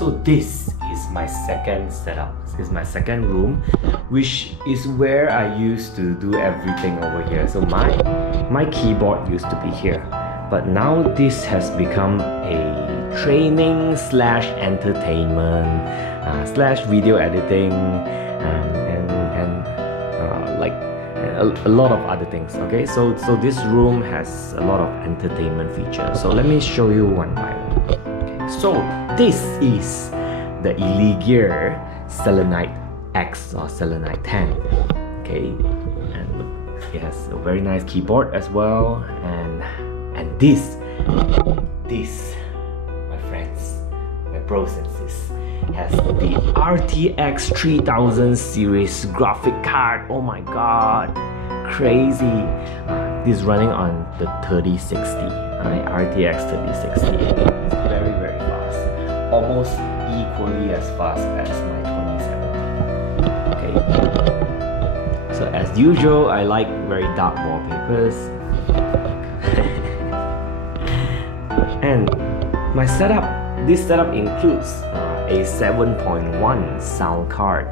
So this is my second setup. This is my second room, which is where I used to do everything over here. So my keyboard used to be here, but now this has become a training slash entertainment slash video editing like a lot of other things. Okay, so this room has a lot of entertainment features. So let me show you one by one. Okay, so this is the ILLEGEAR SELENITE X or SELENITE 10. Okay, and look, it has a very nice keyboard as well, and this, my friends, my bros and sis, has the RTX 3000 series graphic card. Oh my god, crazy. This is running on the 3060, right? RTX 3060. It's very fast, almost equally as fast as my 2070. Okay, so as usual, I like very dark wallpapers. And my setup, this setup includes a 7.1 sound card,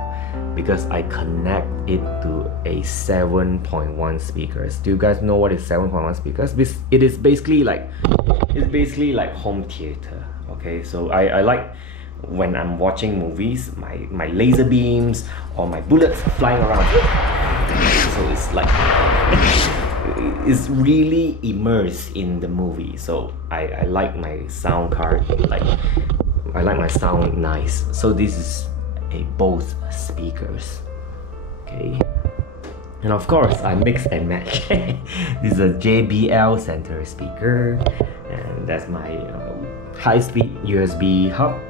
because I connect it to a 7.1 speakers. Do you guys know what is 7.1 speakers? It is basically like, home theater. Okay, so I like when I'm watching movies, my laser beams or my bullets flying around. So it's like it's really immersed in the movie. So I like my sound card, I like my sound nice. So this is a Bose Speakers. Okay, and of course I mix and match. This is a JBL center speaker, and that's my high-speed USB hub.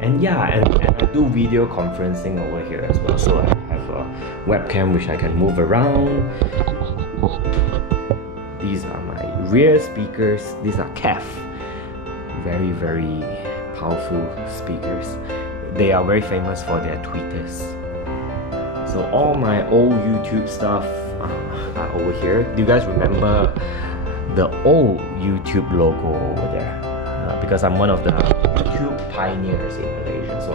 And yeah, and I do video conferencing over here as well. So I have a webcam which I can move around. These are my rear speakers. These are KEF. Very powerful speakers. They are very famous for their tweeters. So all my old YouTube stuff are over here. Do you guys remember the old YouTube logo over there? Because I'm one of the YouTube pioneers in Malaysia, so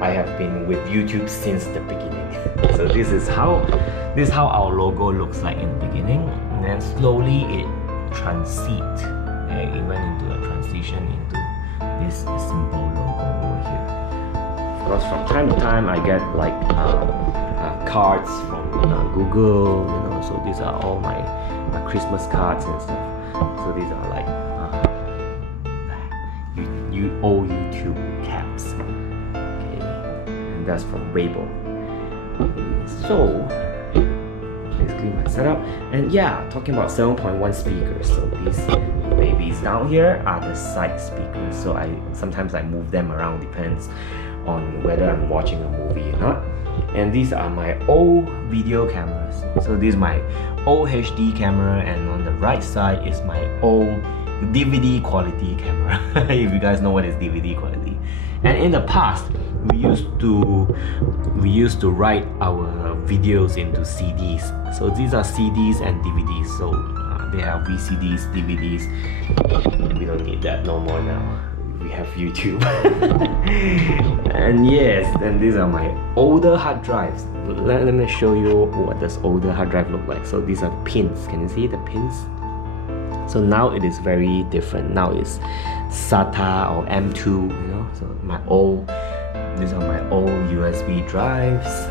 I have been with YouTube since the beginning. So this is how our logo looks like in the beginning, and then slowly it transited. It went into a transition into this simple logo over here. Of course, from time to time I get like cards from Google, you know. So these are all my Christmas cards and stuff. So these are like old YouTube caps. Okay, and that's from RayDiants. So basically my setup. And yeah, talking about 7.1 speakers. So these babies down here are the side speakers. So sometimes I move them around, depends on whether I'm watching a movie or not. And these are my old video cameras. So this is my old HD camera, and on the right side is my old DVD quality camera. If you guys know what is DVD quality. And in the past, we used to write our videos into CDs. So these are CDs and DVDs. So they are VCDs, DVDs. We don't need that no more now. We have YouTube. And yes, and these are my older hard drives. Let me show you what this older hard drive look like. So these are the pins. Can you see the pins? So now it is very different. Now it's SATA or M2, you know. So these are my old USB drives,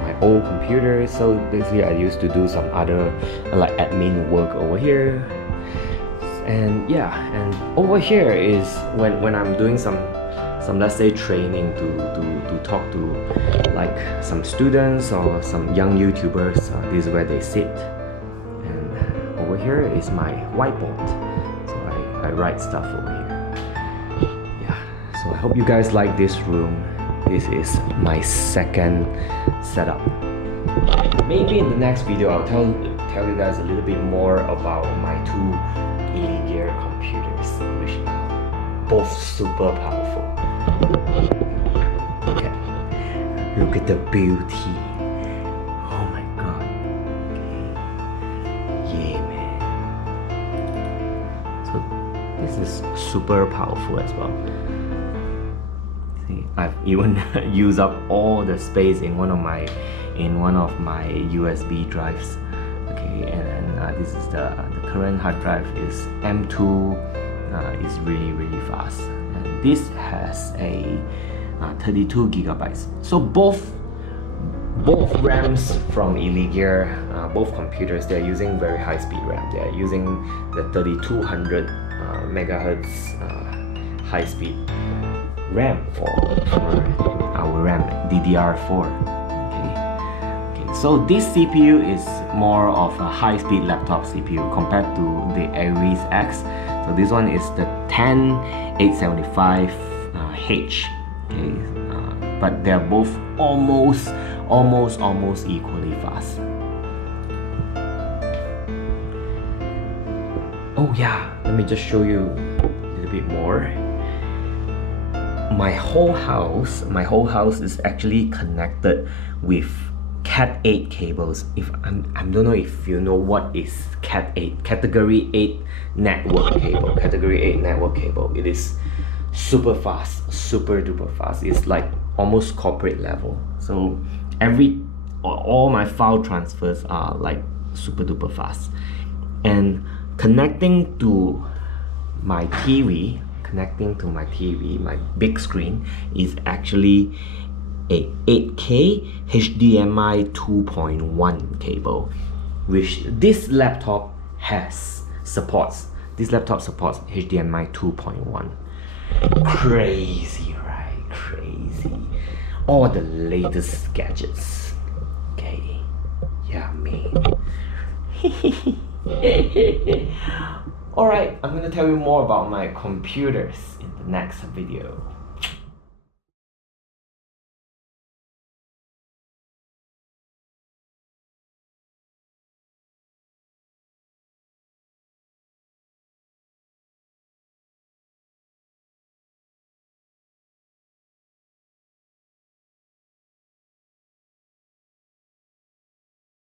my old computers. So basically I used to do some other like admin work over here. And yeah, and over here is when I'm doing some let's say training to talk to like some students or some young YouTubers. This is where they sit. Over here is my whiteboard, so I write stuff over here. Yeah, so I hope you guys like this room. This is my second setup. Maybe in the next video I'll tell you guys a little bit more about my two ILLEGEAR computers, which are both super powerful. Okay, look at the beauty. Oh my god. Yeah, man. So this is super powerful as well. See, I've even used up all the space in one of my USB drives. Okay, and then this is the current hard drive is M2. Is really fast, and this has a 32 gigabytes. So both RAMs from ILLEGEAR, both computers, they're using very high speed RAM. They're using the 3200 megahertz high speed RAM for our RAM, DDR4. So this CPU is more of a high-speed laptop CPU compared to the Aries X. So this one is the 10875H. Okay, but they're both almost equally fast. Oh yeah, let me just show you a little bit more. My whole house is actually connected with Cat 8 cables. I don't know if you know what is Cat 8, Category 8 network cable. Category 8 network cable. It is super fast, super duper fast. It's like almost corporate level. So all my file transfers are like super duper fast. And connecting to my TV, my big screen, is actually a 8K HDMI 2.1 cable, which this laptop supports. This laptop supports HDMI 2.1. Crazy, right? Crazy. All the latest gadgets. Okay. Yeah, me. Alright, I'm gonna tell you more about my computers in the next video.